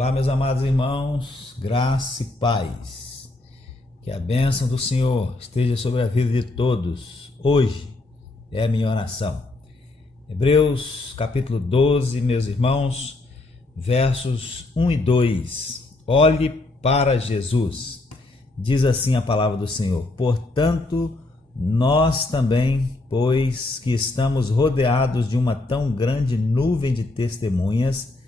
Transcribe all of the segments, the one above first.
Olá, meus amados irmãos, graça e paz. Que a bênção do Senhor esteja sobre a vida de todos. Hoje é a minha oração. Hebreus capítulo 12, meus irmãos, versos 1 e 2. Olhe para Jesus. Diz assim a palavra do Senhor: portanto, nós também, pois que estamos rodeados de uma tão grande nuvem de testemunhas,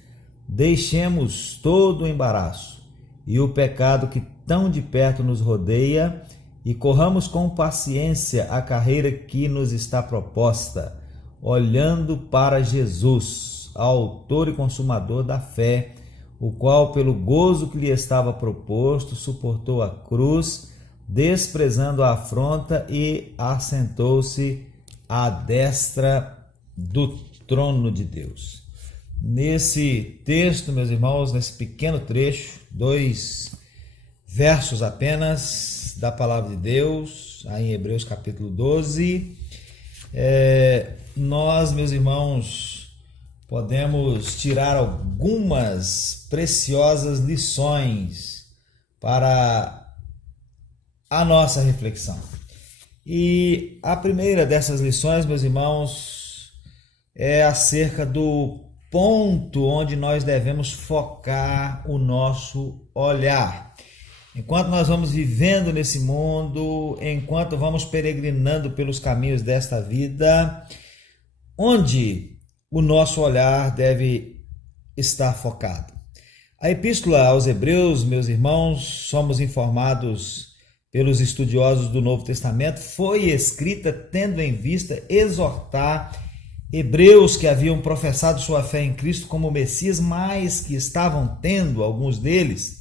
deixemos todo o embaraço e o pecado que tão de perto nos rodeia e corramos com paciência a carreira que nos está proposta, olhando para Jesus, autor e consumador da fé, o qual, pelo gozo que lhe estava proposto, suportou a cruz, desprezando a afronta, e assentou-se à destra do trono de Deus. Nesse texto, meus irmãos, nesse pequeno trecho, 2 versos apenas da palavra de Deus, aí em Hebreus capítulo 12, nós, meus irmãos, podemos tirar algumas preciosas lições para a nossa reflexão. E a primeira dessas lições, meus irmãos, é acerca do ponto onde nós devemos focar o nosso olhar. Enquanto nós vamos vivendo nesse mundo, enquanto vamos peregrinando pelos caminhos desta vida, onde o nosso olhar deve estar focado? A epístola aos Hebreus, meus irmãos, somos informados pelos estudiosos do Novo Testamento, foi escrita tendo em vista exortar hebreus que haviam professado sua fé em Cristo como Messias, mas que estavam tendo, alguns deles,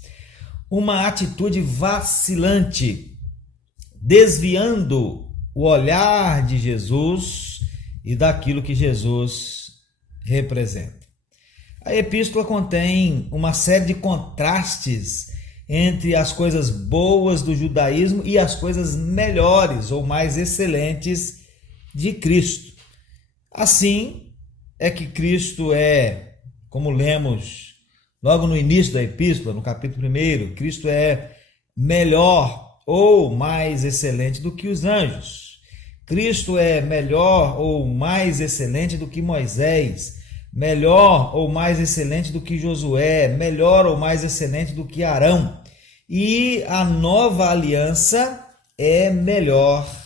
uma atitude vacilante, desviando o olhar de Jesus e daquilo que Jesus representa. A epístola contém uma série de contrastes entre as coisas boas do judaísmo e as coisas melhores ou mais excelentes de Cristo. Assim é que Cristo é, como lemos logo no início da epístola, no capítulo 1, Cristo é melhor ou mais excelente do que os anjos. Cristo é melhor ou mais excelente do que Moisés, melhor ou mais excelente do que Josué, melhor ou mais excelente do que Arão. E a nova aliança é melhor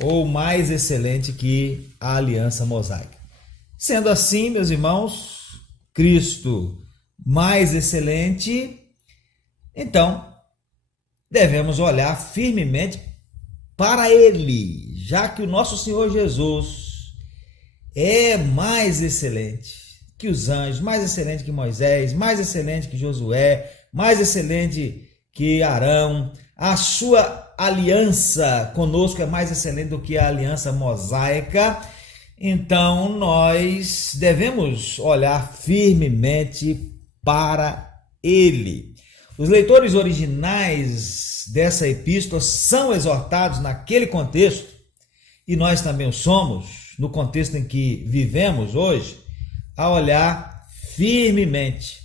ou mais excelente que a aliança mosaica. Sendo assim, meus irmãos, Cristo mais excelente, então devemos olhar firmemente para Ele, já que o nosso Senhor Jesus é mais excelente que os anjos, mais excelente que Moisés, mais excelente que Josué, mais excelente que Arão. A sua aliança conosco é mais excelente do que a aliança mosaica. Então nós devemos olhar firmemente para Ele. Os leitores originais dessa epístola são exortados naquele contexto, e nós também o somos, no contexto em que vivemos hoje, a olhar firmemente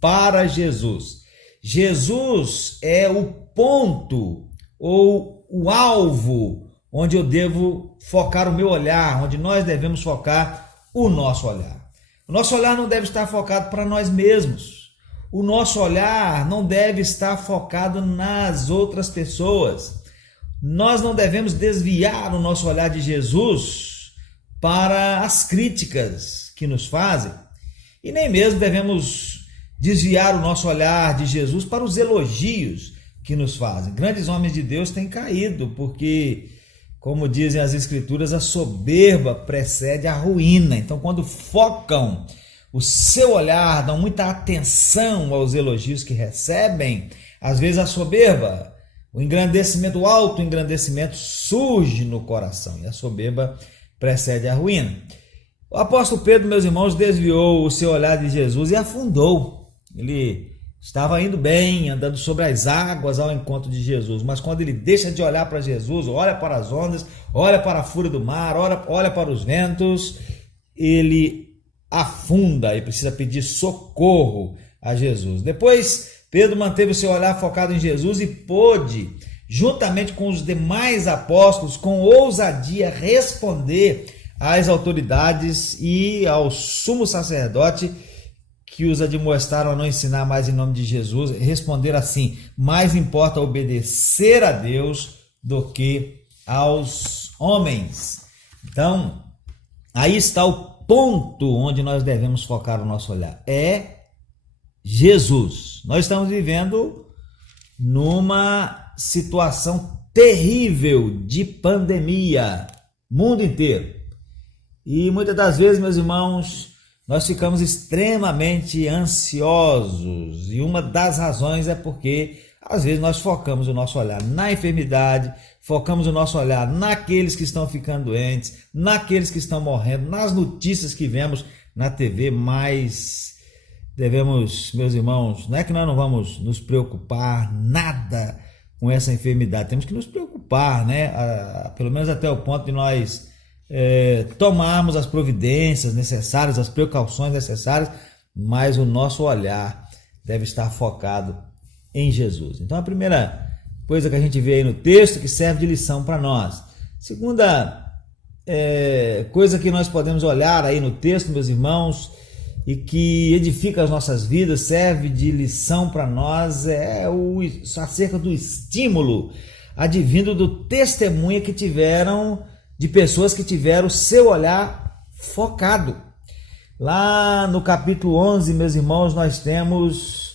para Jesus. Jesus é o ponto ou o alvo onde eu devo focar o meu olhar, onde nós devemos focar o nosso olhar. O nosso olhar não deve estar focado para nós mesmos. O nosso olhar não deve estar focado nas outras pessoas. Nós não devemos desviar o nosso olhar de Jesus para as críticas que nos fazem, e nem mesmo devemos desviar o nosso olhar de Jesus para os elogios que nos fazem. Grandes homens de Deus têm caído porque, como dizem as Escrituras, a soberba precede a ruína. Então, quando focam o seu olhar, dão muita atenção aos elogios que recebem, às vezes a soberba, o engrandecimento, o auto-engrandecimento surge no coração, e a soberba precede a ruína. O apóstolo Pedro, meus irmãos, desviou o seu olhar de Jesus e afundou. Ele estava indo bem, andando sobre as águas ao encontro de Jesus, mas quando ele deixa de olhar para Jesus, olha para as ondas, olha para a fúria do mar, olha para os ventos, ele afunda e precisa pedir socorro a Jesus. Depois, Pedro manteve o seu olhar focado em Jesus e pôde, juntamente com os demais apóstolos, com ousadia responder às autoridades e ao sumo sacerdote que os admoestaram a não ensinar mais em nome de Jesus, responder assim: mais importa obedecer a Deus do que aos homens. Então, aí está o ponto onde nós devemos focar o nosso olhar, é Jesus. Nós estamos vivendo numa situação terrível de pandemia, mundo inteiro. E muitas das vezes, meus irmãos, nós ficamos extremamente ansiosos. E uma das razões é porque, às vezes, nós focamos o nosso olhar na enfermidade, focamos o nosso olhar naqueles que estão ficando doentes, naqueles que estão morrendo, nas notícias que vemos na TV, mas devemos, meus irmãos, não é que nós não vamos nos preocupar nada com essa enfermidade, temos que nos preocupar, né? Pelo menos até o ponto de nós tomarmos as providências necessárias, as precauções necessárias, mas o nosso olhar deve estar focado em Jesus. Então, a primeira coisa que a gente vê aí no texto que serve de lição para nós. Segunda coisa que nós podemos olhar aí no texto, meus irmãos, e que edifica as nossas vidas, serve de lição para nós, acerca do estímulo advindo do testemunho que tiveram de pessoas que tiveram o seu olhar focado. Lá no capítulo 11, meus irmãos, nós temos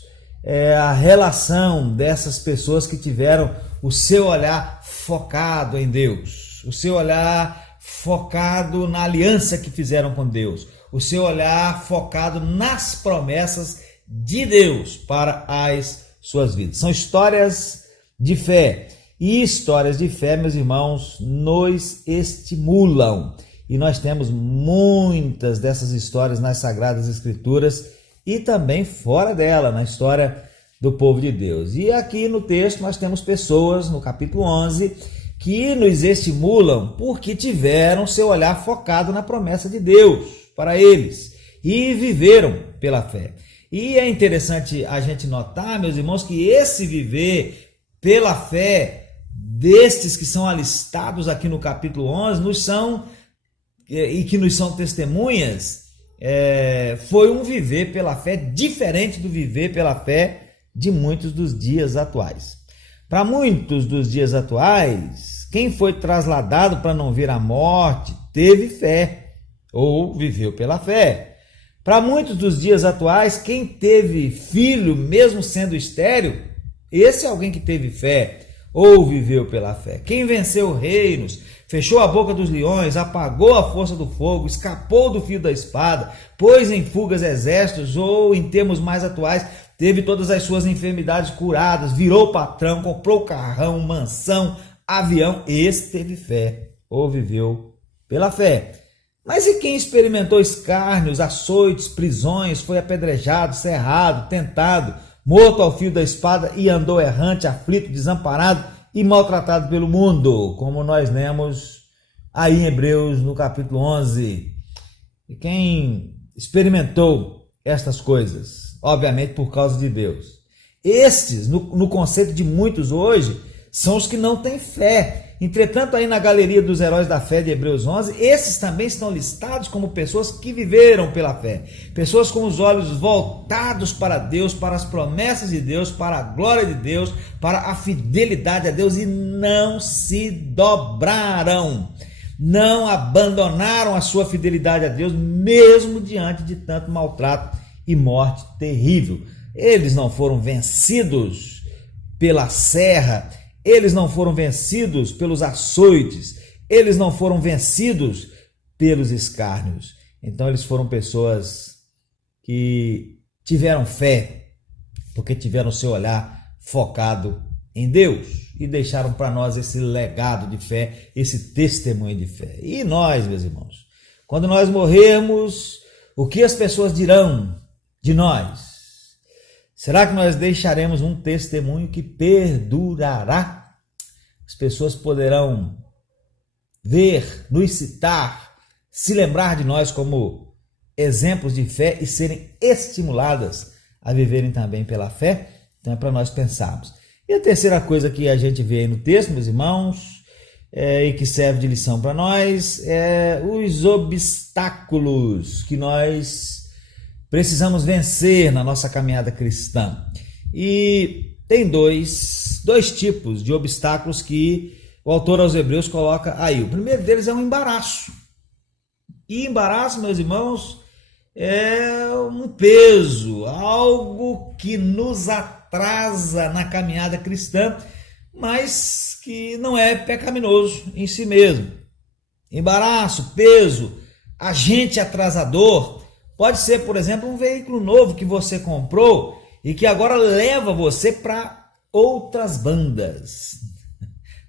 a relação dessas pessoas que tiveram o seu olhar focado em Deus, o seu olhar focado na aliança que fizeram com Deus, o seu olhar focado nas promessas de Deus para as suas vidas. São histórias de fé. E histórias de fé, meus irmãos, nos estimulam. E nós temos muitas dessas histórias nas Sagradas Escrituras e também fora dela, na história do povo de Deus. E aqui no texto nós temos pessoas, no capítulo 11, que nos estimulam porque tiveram seu olhar focado na promessa de Deus para eles e viveram pela fé. E é interessante a gente notar, meus irmãos, que esse viver pela fé destes que são alistados aqui no capítulo 11 e que nos são testemunhas, foi um viver pela fé diferente do viver pela fé de muitos dos dias atuais. Para muitos dos dias atuais, quem foi trasladado para não ver a morte teve fé ou viveu pela fé. Para muitos dos dias atuais, quem teve filho, mesmo sendo estéril, esse é alguém que teve fé ou viveu pela fé. Quem venceu reinos, fechou a boca dos leões, apagou a força do fogo, escapou do fio da espada, pôs em fugas exércitos, ou em termos mais atuais, teve todas as suas enfermidades curadas, virou patrão, comprou carrão, mansão, avião, esse teve fé ou viveu pela fé. Mas e quem experimentou escárnios, açoites, prisões, foi apedrejado, cerrado, tentado, morto ao fio da espada e andou errante, aflito, desamparado e maltratado pelo mundo, como nós lemos aí em Hebreus no capítulo 11. E quem experimentou estas coisas, obviamente por causa de Deus. Estes, no conceito de muitos hoje, são os que não têm fé. Entretanto, aí na galeria dos heróis da fé de Hebreus 11, esses também estão listados como pessoas que viveram pela fé. Pessoas com os olhos voltados para Deus, para as promessas de Deus, para a glória de Deus, para a fidelidade a Deus, e não se dobraram, não abandonaram a sua fidelidade a Deus, mesmo diante de tanto maltrato e morte terrível. Eles não foram vencidos pela serra, eles não foram vencidos pelos açoites, eles não foram vencidos pelos escárnios. Então eles foram pessoas que tiveram fé, porque tiveram o seu olhar focado em Deus e deixaram para nós esse legado de fé, esse testemunho de fé. E nós, meus irmãos, quando nós morrermos, o que as pessoas dirão de nós? Será que nós deixaremos um testemunho que perdurará? As pessoas poderão ver, nos citar, se lembrar de nós como exemplos de fé e serem estimuladas a viverem também pela fé. Então é para nós pensarmos. E a terceira coisa que a gente vê aí no texto, meus irmãos, e que serve de lição para nós, é os obstáculos que nós precisamos vencer na nossa caminhada cristã. E tem dois tipos de obstáculos que o autor aos Hebreus coloca aí. O primeiro deles é um embaraço. E embaraço, meus irmãos, é um peso, algo que nos atrasa na caminhada cristã, mas que não é pecaminoso em si mesmo. Embaraço, peso, agente atrasador, pode ser, por exemplo, um veículo novo que você comprou e que agora leva você para outras bandas.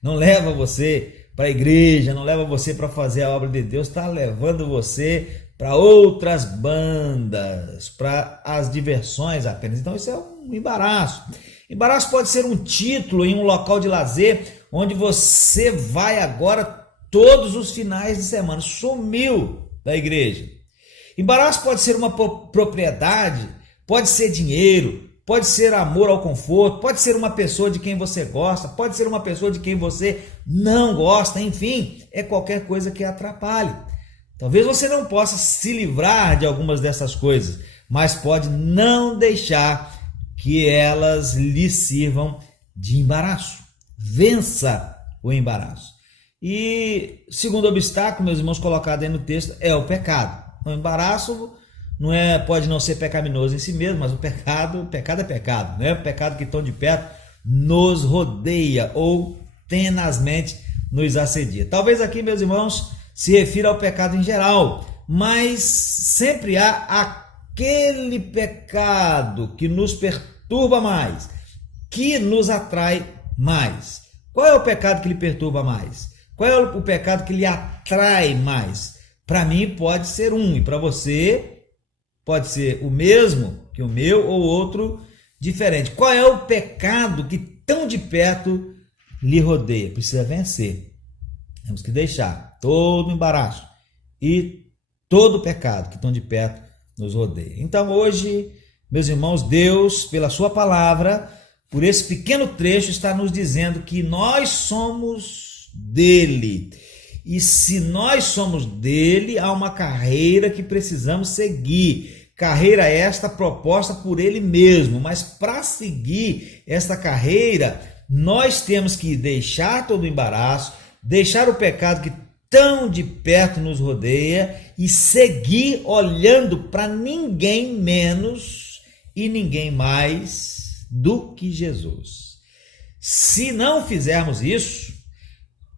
Não leva você para a igreja, não leva você para fazer a obra de Deus, está levando você para outras bandas, para as diversões apenas. Então isso é um embaraço. Embaraço pode ser um título em um local de lazer, onde você vai agora todos os finais de semana, sumiu da igreja. Embaraço pode ser uma propriedade, pode ser dinheiro, pode ser amor ao conforto, pode ser uma pessoa de quem você gosta, pode ser uma pessoa de quem você não gosta, enfim, é qualquer coisa que atrapalhe. Talvez você não possa se livrar de algumas dessas coisas, mas pode não deixar que elas lhe sirvam de embaraço. Vença o embaraço. E segundo obstáculo, meus irmãos, colocado aí no texto, é o pecado. O embaraço pode não ser pecaminoso em si mesmo, mas o pecado é pecado, né? O pecado que tão de perto nos rodeia ou tenazmente nos assedia. Talvez aqui, meus irmãos, se refira ao pecado em geral, mas sempre há aquele pecado que nos perturba mais, que nos atrai mais. Qual é o pecado que lhe perturba mais? Qual é o pecado que lhe atrai mais? Para mim pode ser um, e para você pode ser o mesmo que o meu ou outro diferente. Qual é o pecado que tão de perto lhe rodeia? Precisa vencer. Temos que deixar todo embaraço e todo pecado que tão de perto nos rodeia. Então hoje, meus irmãos, Deus, pela sua palavra, por esse pequeno trecho, está nos dizendo que nós somos dele. E se nós somos dele, há uma carreira que precisamos seguir. Carreira esta proposta por ele mesmo. Mas para seguir esta carreira, nós temos que deixar todo o embaraço, deixar o pecado que tão de perto nos rodeia e seguir olhando para ninguém menos e ninguém mais do que Jesus. Se não fizermos isso,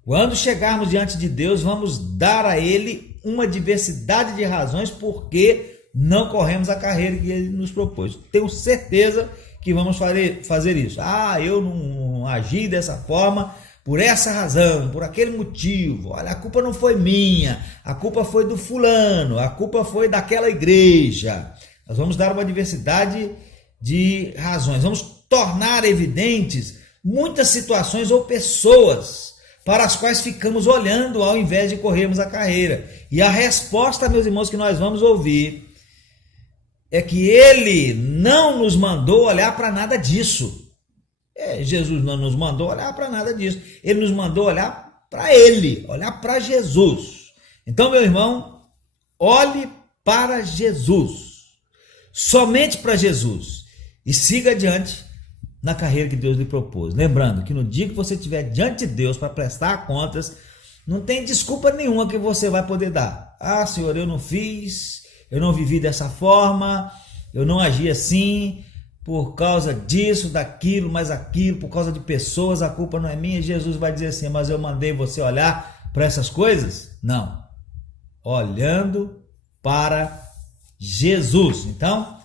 quando chegarmos diante de Deus, vamos dar a Ele uma diversidade de razões porque não corremos a carreira que Ele nos propôs. Tenho certeza que vamos fazer isso. Eu não agi dessa forma por essa razão, por aquele motivo. Olha, a culpa não foi minha, a culpa foi do fulano, a culpa foi daquela igreja. Nós vamos dar uma diversidade de razões. Vamos tornar evidentes muitas situações ou pessoas para as quais ficamos olhando ao invés de corrermos a carreira. E a resposta, meus irmãos, que nós vamos ouvir é que Ele não nos mandou olhar para nada disso. Jesus não nos mandou olhar para nada disso. Ele nos mandou olhar para Ele, olhar para Jesus. Então, meu irmão, olhe para Jesus. Somente para Jesus. E siga adiante na carreira que Deus lhe propôs. Lembrando que no dia que você estiver diante de Deus para prestar contas, não tem desculpa nenhuma que você vai poder dar. Senhor, eu não fiz, eu não vivi dessa forma, eu não agi assim, por causa disso, daquilo, mais aquilo, por causa de pessoas, a culpa não é minha. Jesus vai dizer assim, mas eu mandei você olhar para essas coisas? Não. Olhando para Jesus. Então,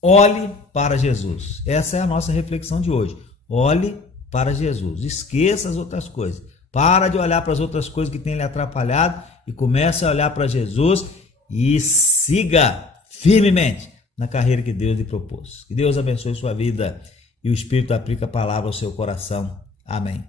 olhe para Jesus. Essa é a nossa reflexão de hoje. Olhe para Jesus. Esqueça as outras coisas. Para de olhar para as outras coisas que têm lhe atrapalhado e comece a olhar para Jesus e siga firmemente na carreira que Deus lhe propôs. Que Deus abençoe sua vida e o Espírito aplique a palavra ao seu coração. Amém.